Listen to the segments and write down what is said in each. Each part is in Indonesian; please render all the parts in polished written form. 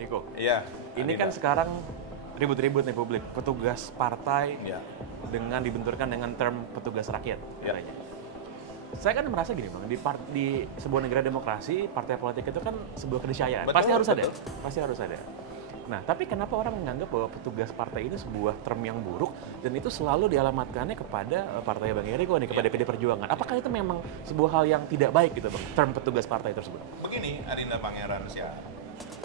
Eriko. Iya. Ini kan sekarang ribut-ribut nih publik, petugas partai dengan dibenturkan dengan term petugas rakyat. Katanya. Saya kan merasa gini Bang, di sebuah negara demokrasi, partai politik itu kan sebuah keniscayaan. Pasti harus ada. Pasti harus ada. Nah, tapi kenapa orang menganggap bahwa petugas partai ini sebuah term yang buruk dan itu selalu dialamatkannya kepada partai Bang Eriko nih, kepada PD Perjuangan. Apakah itu memang sebuah hal yang tidak baik gitu Bang, term petugas partai tersebut? Begini, Adinda Pangeran Sian.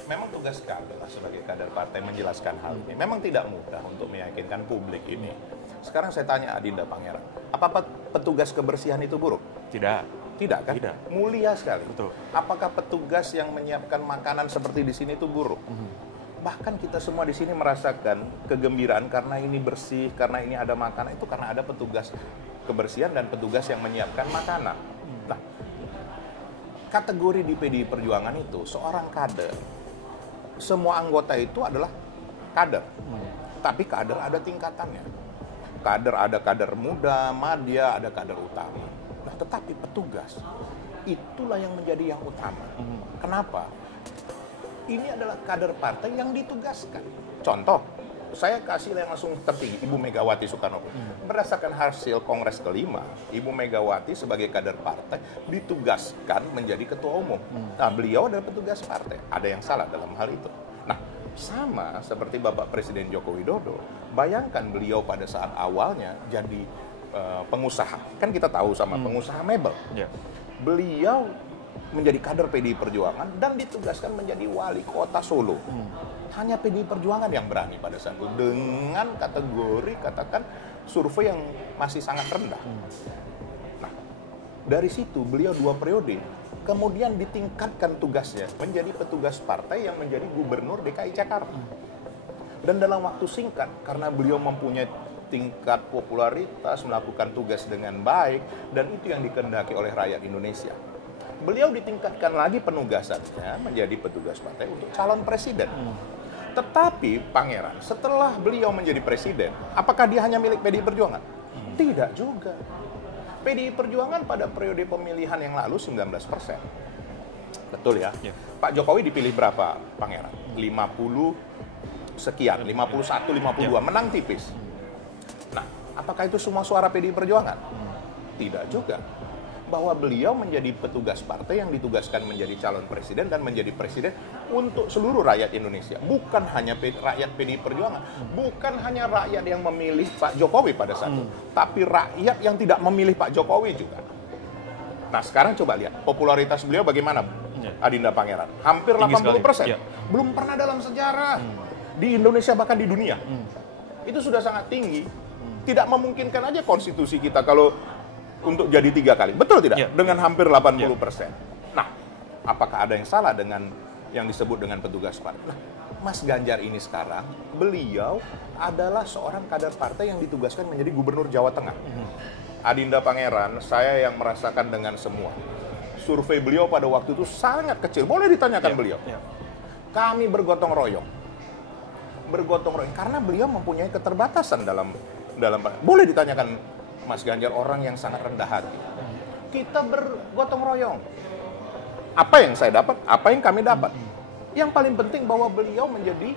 Memang tugas kami sebagai kader partai menjelaskan hal ini. Memang tidak mudah untuk meyakinkan publik ini. Sekarang saya tanya Adinda Pangeran, apa petugas kebersihan itu buruk? Tidak. Tidak kan? Tidak. Mulia sekali. Betul. Apakah petugas yang menyiapkan makanan seperti di sini itu buruk? Bahkan kita semua di sini merasakan kegembiraan karena ini bersih, karena ini ada makanan, itu karena ada petugas kebersihan dan petugas yang menyiapkan makanan. Nah, kategori di PDI Perjuangan itu seorang kader. Semua anggota itu adalah kader. Tapi kader ada tingkatannya. Kader ada kader muda, madya, ada kader utama. Nah, tetapi petugas itulah yang menjadi yang utama. Kenapa? Ini adalah kader partai yang ditugaskan. Contoh, saya kasih yang langsung tertinggi, Ibu Megawati Soekarno. Berdasarkan hasil Kongres kelima, Ibu Megawati sebagai kader partai ditugaskan menjadi ketua umum. Nah, beliau adalah petugas partai. Ada yang salah dalam hal itu. Nah, sama seperti Bapak Presiden Joko Widodo. Bayangkan beliau pada saat awalnya jadi pengusaha. Kan kita tahu sama pengusaha mebel. Beliau menjadi kader PDI Perjuangan dan ditugaskan menjadi wali kota Solo. Hanya PDI Perjuangan yang berani pada saat itu dengan kategori katakan survei yang masih sangat rendah. Nah, dari situ beliau 2 periode, kemudian ditingkatkan tugasnya menjadi petugas partai yang menjadi gubernur DKI Jakarta. Dan dalam waktu singkat, karena beliau mempunyai tingkat popularitas, melakukan tugas dengan baik, dan itu yang dikehendaki oleh rakyat Indonesia. Beliau ditingkatkan lagi penugasannya menjadi petugas partai untuk calon presiden. Tetapi Pangeran, setelah beliau menjadi presiden, apakah dia hanya milik PDI Perjuangan? Tidak juga. PDI Perjuangan pada periode pemilihan yang lalu 19%. Betul ya? Pak Jokowi dipilih berapa, Pangeran? 50 sekian, 51, 52, menang tipis. Nah, apakah itu semua suara PDI Perjuangan? Tidak juga. Bahwa beliau menjadi petugas partai yang ditugaskan menjadi calon presiden dan menjadi presiden untuk seluruh rakyat Indonesia. Bukan hanya rakyat PDI Perjuangan, bukan hanya rakyat yang memilih Pak Jokowi pada saat itu, tapi rakyat yang tidak memilih Pak Jokowi juga. Nah, sekarang coba lihat popularitas beliau bagaimana, Adinda Pangeran. Hampir 80%. Belum pernah dalam sejarah di Indonesia bahkan di dunia. Itu sudah sangat tinggi. Tidak memungkinkan aja konstitusi kita kalau untuk jadi 3 kali. Betul tidak? Dengan hampir 80%. Nah, apakah ada yang salah dengan yang disebut dengan petugas partai? Nah, Mas Ganjar ini sekarang, beliau adalah seorang kader partai yang ditugaskan menjadi gubernur Jawa Tengah. Adinda Pangeran, saya yang merasakan dengan semua. Survei beliau pada waktu itu sangat kecil. Boleh ditanyakan beliau. Kami bergotong royong. Karena beliau mempunyai keterbatasan dalam boleh ditanyakan Mas Ganjar, orang yang sangat rendah hati. Kita bergotong royong. Apa yang saya dapat, apa yang kami dapat. Yang paling penting bahwa beliau menjadi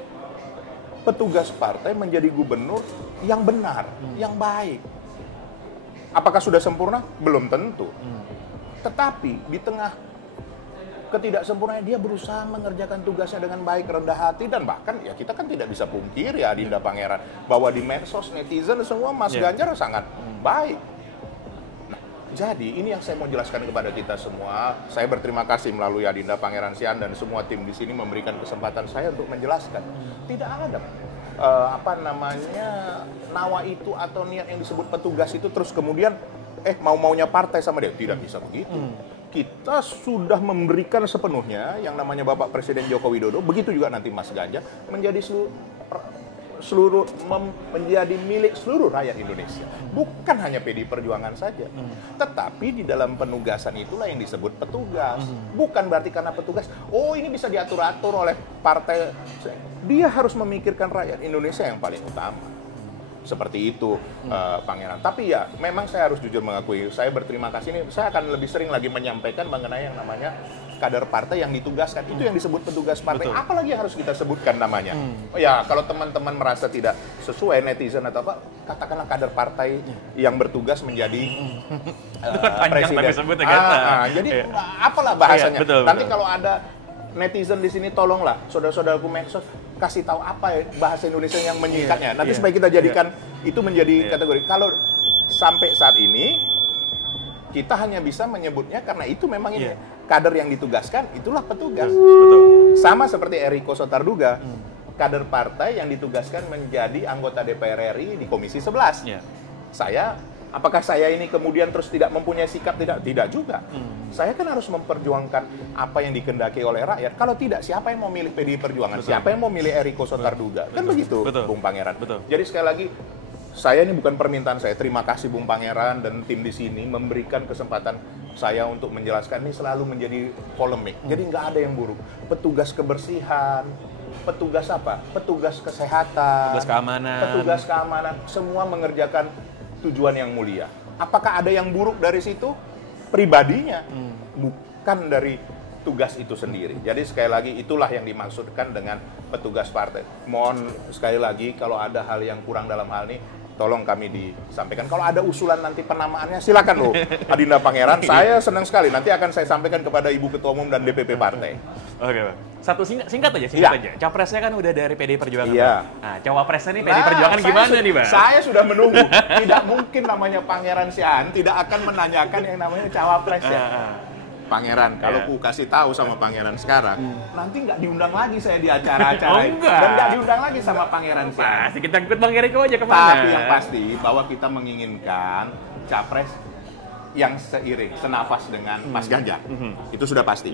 petugas partai, menjadi gubernur yang benar, yang baik. Apakah sudah sempurna? Belum tentu. Tetapi di tengah ketidaksempurnaan dia berusaha mengerjakan tugasnya dengan baik, rendah hati, dan bahkan ya kita kan tidak bisa pungkiri ya Adinda Pangeran bahwa di medsos netizen semua Mas Ganjar sangat baik. Nah, jadi ini yang saya mau jelaskan kepada kita semua. Saya berterima kasih melalui Adinda Pangeran Sian dan semua tim di sini memberikan kesempatan saya untuk menjelaskan. Tidak ada nawa itu atau niat yang disebut petugas itu terus kemudian mau-maunya partai sama dia. Tidak bisa begitu. Kita sudah memberikan sepenuhnya yang namanya Bapak Presiden Joko Widodo, begitu juga nanti Mas Ganjar, menjadi menjadi milik seluruh rakyat Indonesia. Bukan hanya PDI Perjuangan saja. Tetapi di dalam penugasan itulah yang disebut petugas. Bukan berarti karena petugas, ini bisa diatur-atur oleh partai. Dia harus memikirkan rakyat Indonesia yang paling utama. Seperti itu, Pangeran. Tapi ya, memang saya harus jujur mengakui, saya berterima kasih ini. Saya akan lebih sering lagi menyampaikan mengenai yang namanya kader partai yang ditugaskan. Itu yang disebut petugas partai. Betul. Apalagi yang harus kita sebutkan namanya? Oh ya, kalau teman-teman merasa tidak sesuai, netizen atau apa, katakanlah kader partai yang bertugas menjadi presiden. Jadi apalah bahasanya. Betul, nanti kalau ada netizen di sini, tolonglah saudara-saudaraku medsos kasih tahu apa ya bahasa Indonesia yang menyingkatnya. Nanti supaya kita jadikan itu menjadi kategori. Kalau sampai saat ini kita hanya bisa menyebutnya karena itu memang ini kader yang ditugaskan, itulah petugas. Betul. Sama seperti Eriko Sotarduga, kader partai yang ditugaskan menjadi anggota DPR RI di Komisi 11. Apakah saya ini kemudian terus tidak mempunyai sikap? Tidak juga. Saya kan harus memperjuangkan apa yang dikehendaki oleh rakyat. Kalau tidak, siapa yang mau milih PDI Perjuangan? Siapa yang mau milih Eriko Sotarduga? Kan begitu, Bung Pangeran. Jadi sekali lagi, saya ini bukan permintaan saya. Terima kasih Bung Pangeran dan tim di sini memberikan kesempatan saya untuk menjelaskan. Ini selalu menjadi polemik. Jadi nggak ada yang buruk. Petugas kebersihan, petugas apa? Petugas kesehatan, petugas keamanan, semua mengerjakan tujuan yang mulia. Apakah ada yang buruk dari situ? Pribadinya, bukan dari tugas itu sendiri. Jadi sekali lagi itulah yang dimaksudkan dengan petugas partai. Mohon sekali lagi kalau ada hal yang kurang dalam hal ini, tolong kami disampaikan. Kalau ada usulan nanti penamaannya, silakan loh, Adinda Pangeran. Saya senang sekali. Nanti akan saya sampaikan kepada Ibu Ketua Umum dan DPP Partai. Oke, Bang. Satu singkat aja. Capresnya kan udah dari PDI Perjuangan. Nah, cawapresnya nih PDI Perjuangan gimana nih, Bang? Saya sudah menunggu. Tidak mungkin namanya Pangeran Sian tidak akan menanyakan yang namanya cawapres ya. Pangeran, kalau ku kasih tahu sama Pangeran sekarang, nanti nggak diundang lagi saya di acara-acara dan nggak diundang lagi sama Pangeran Sian. Pasti kita ikut Bang Eriko aja kemana. Tapi yang pasti bahwa kita menginginkan capres yang seiring, senafas dengan Mas Ganjar. Itu sudah pasti.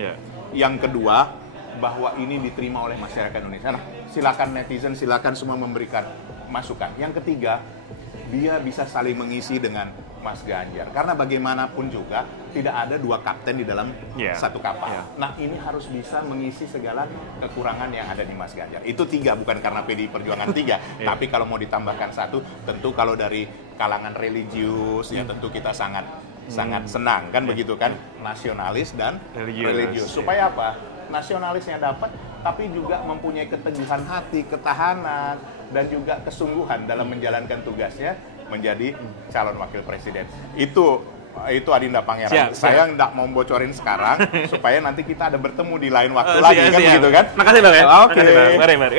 Yang kedua, bahwa ini diterima oleh masyarakat Indonesia. Nah, silakan netizen, silakan semua memberikan masukan. Yang ketiga, dia bisa saling mengisi dengan Mas Ganjar. Karena bagaimanapun juga tidak ada dua kapten di dalam satu kapal. Nah, ini harus bisa mengisi segala kekurangan yang ada di Mas Ganjar. Itu tiga, bukan karena PDI Perjuangan tiga. Tapi kalau mau ditambahkan satu, tentu kalau dari kalangan religius, ya tentu kita sangat senang, kan begitu kan? Nasionalis dan religius. Supaya apa? Nasionalisnya dapat, tapi juga mempunyai keteguhan hati, ketahanan, dan juga kesungguhan dalam menjalankan tugasnya menjadi calon wakil presiden. Itu Adinda Pangeran. Saya nggak mau bocorin sekarang supaya nanti kita ada bertemu di lain waktu lagi, kan begitu kan? Makasih Bang ya. Oke. Mari.